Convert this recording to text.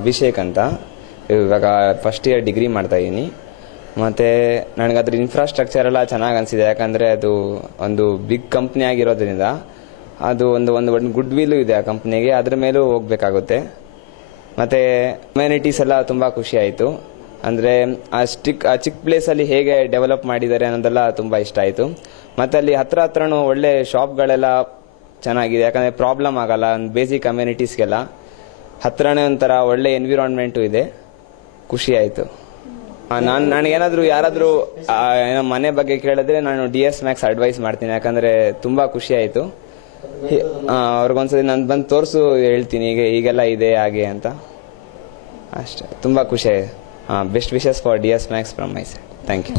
ಅಭಿಷೇಕ್ ಅಂತ. ಇವಾಗ first year degree ಮಾಡ್ತಾ ಇದ್ದೀನಿ. ಮತ್ತು ನನಗದ್ರ ಇನ್ಫ್ರಾಸ್ಟ್ರಕ್ಚರ್ ಎಲ್ಲ ಚೆನ್ನಾಗಿ ಅನಿಸಿದೆ. ಯಾಕಂದರೆ ಅದು ಒಂದು ಬಿಗ್ ಕಂಪ್ನಿ ಆಗಿರೋದ್ರಿಂದ ಅದು ಒಂದು ಗುಡ್ ವಿಲ್ಲು ಇದೆ ಆ ಕಂಪ್ನಿಗೆ. ಅದ್ರ ಮೇಲೂ ಹೋಗ್ಬೇಕಾಗುತ್ತೆ. ಮತ್ತು ಅಮ್ಯುನಿಟೀಸ್ ಎಲ್ಲ ತುಂಬ ಖುಷಿ ಆಯಿತು. ಅಂದರೆ ಆ ಚಿಕ್ಕ ಪ್ಲೇಸಲ್ಲಿ ಹೇಗೆ ಡೆವಲಪ್ ಮಾಡಿದ್ದಾರೆ ಅನ್ನೋದೆಲ್ಲ ತುಂಬ ಇಷ್ಟ ಆಯಿತು. ಮತ್ತು ಅಲ್ಲಿ ಹತ್ರನೂ ಒಳ್ಳೆ ಶಾಪ್ಗಳೆಲ್ಲ ಚೆನ್ನಾಗಿದೆ. ಯಾಕಂದರೆ ಪ್ರಾಬ್ಲಮ್ ಆಗಲ್ಲ. ಒಂದು ಬೇಸಿಕ್ ಅಮ್ಯುನಿಟೀಸ್ಗೆಲ್ಲ ಹತ್ರನೇ ಒಂಥರ ಒಳ್ಳೆ ಎನ್ವಿರಾನ್ಮೆಂಟು ಇದೆ. ಖುಷಿ ಆಯಿತು. ನನಗೇನಾದರೂ ಯಾರಾದರೂ ಏನೋ ಮನೆ ಬಗ್ಗೆ ಕೇಳಿದ್ರೆ ನಾನು DS ಮ್ಯಾಕ್ಸ್ ಅಡ್ವೈಸ್ ಮಾಡ್ತೀನಿ. ಯಾಕಂದರೆ ತುಂಬ ಖುಷಿ ಆಯಿತು. ಅವ್ರಿಗೊಂದ್ಸತಿ ನಾನು ಬಂದು ತೋರಿಸು ಹೇಳ್ತೀನಿ ಈಗೆಲ್ಲ ಇದೆ ಹಾಗೆ ಅಂತ. ಅಷ್ಟೇ, ತುಂಬ ಖುಷಿ ಆಯಿತು. Best wishes for DS Max from my side. Thank you.